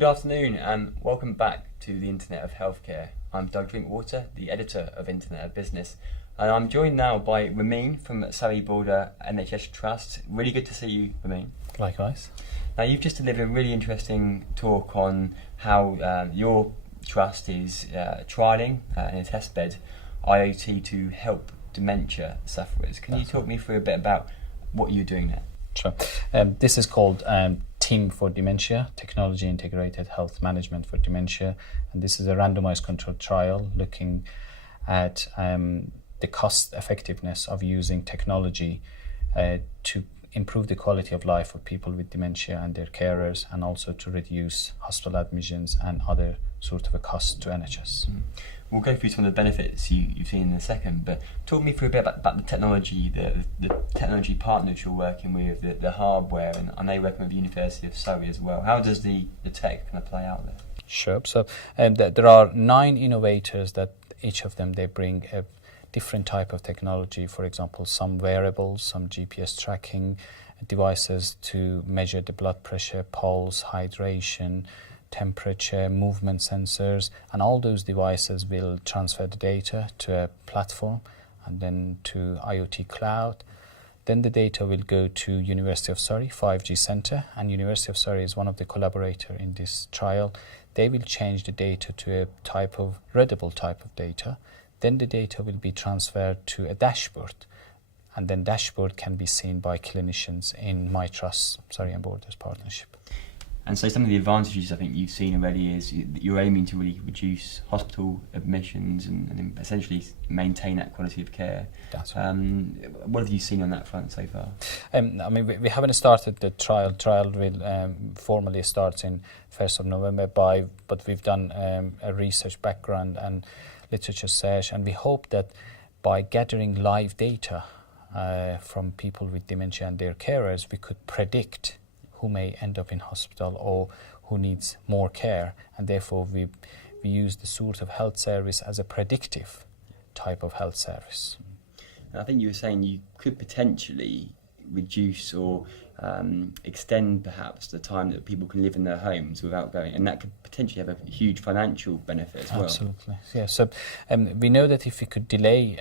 Good afternoon and welcome back to the Internet of Healthcare. I'm Doug Drinkwater, the editor of Internet of Business, and I'm joined now by Ramin from Surrey Border NHS Trust. Really good to see you, Ramin. Likewise. Now you've just delivered a really interesting talk on how your trust is trialling in a testbed IoT to help dementia sufferers. Can you talk me through a bit about what you're doing there? Sure. This is called Team for Dementia, Technology Integrated Health Management for Dementia, and this is a randomized controlled trial looking at the cost effectiveness of using technology to improve the quality of life of people with dementia and their carers, and also to reduce hospital admissions and other sort of a cost to NHS. We'll go through some of the benefits you've seen in a second, but talk me through a bit about the technology, the technology partners you're working with, the hardware, and I know you're working with the University of Surrey as well. How does the tech kind of play out there? Sure. So there are 9 innovators that each of them, they bring a different type of technology. For example, some wearables, some GPS tracking devices to measure the blood pressure, pulse, hydration, temperature, movement sensors, and all those devices will transfer the data to a platform and then to IoT cloud. Then the data will go to University of Surrey 5G Centre, and University of Surrey is one of the collaborators in this trial. They will change the data to a type of readable type of data. Then the data will be transferred to a dashboard, and then dashboard can be seen by clinicians in My Trust Surrey and Borders partnership. And so some of the advantages I think you've seen already is you're aiming to really reduce hospital admissions and essentially maintain that quality of care. That's right. What have you seen on that front so far? We haven't started the trial. Trial will formally start in 1st of November, but we've done a research background and literature search, and we hope that by gathering live data from people with dementia and their carers, we could predict who may end up in hospital or who needs more care, and therefore we use the sort of health service as a predictive type of health service. I think you were saying you could potentially reduce or extend perhaps the time that people can live in their homes without going, and that could potentially have a huge financial benefit as well. Absolutely, yeah. So we know that if we could delay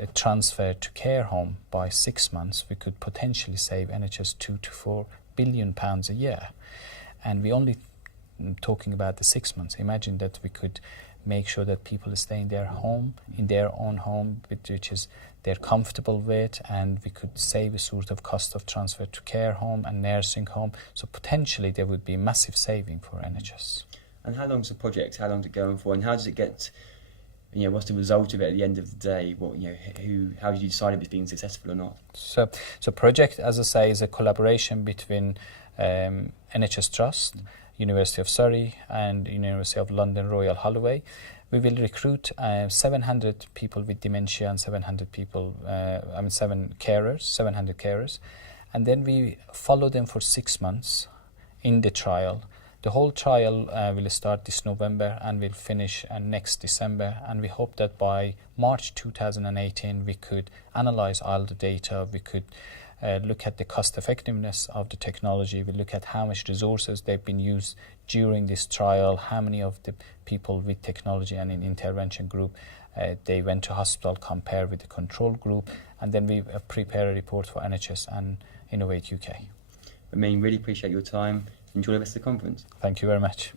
a transfer to care home by 6 months, we could potentially save NHS £2 to £4 billion a year. And we're only talking about the 6 months. Imagine that we could make sure that people stay in their home, in their own home, which is they're comfortable with, and we could save a sort of cost of transfer to care home and nursing home. So potentially there would be massive saving for NHS. And how long's the project? How long's it going for? And how does it get? What's the result of it at the end of the day? How do you decide if it's being successful or not? So project, as I say, is a collaboration between NHS Trust, University of Surrey, and University of London Royal Holloway. We will recruit 700 people with dementia and 700 carers, and then we follow them for 6 months in the trial. The whole trial will start this November and will finish next December, and we hope that by March 2018 we could analyze all the data, we could look at the cost effectiveness of the technology, we look at how much resources they've been used during this trial, how many of the people with technology and in intervention group they went to hospital compared with the control group, and then we prepare a report for NHS and Innovate UK. I really appreciate your time. Enjoy the rest of the conference. Thank you very much.